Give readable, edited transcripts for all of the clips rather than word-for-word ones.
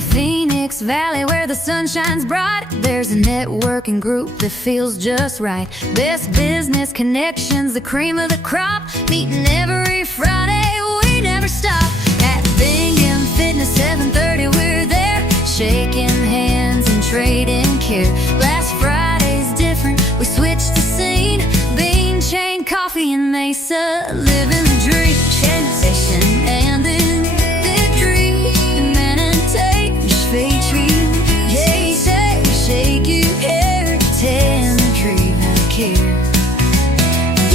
the Phoenix Valley where the sun shines bright, there's a networking group that feels just right. Best business connections, the cream of the crop, meeting every Friday, we never stop. At Bingham Fitness 7:30 we're there, shaking hands and trading care. Last Friday's different, we switched the scene. Bean Chain Coffee in Mesa, living the dream. Chain station and then the dream. Man and take, featuring. Yeah, say, shake your hair, tell the dream and care.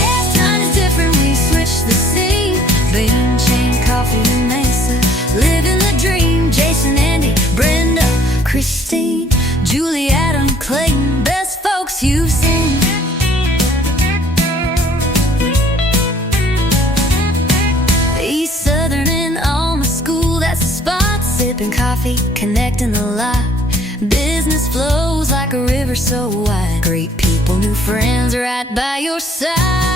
Yeah, time is different, we switched the scene. Bean Chain Coffee in Mesa, living the dream. Jason, Andy, Brenda, Christine, Julie, Adam, Clayton, best folks you've seen. East Southern and Alma School, that's the spot. Sipping coffee, connecting the lot. Business flows like a river so wide. Great people, new friends right by your side.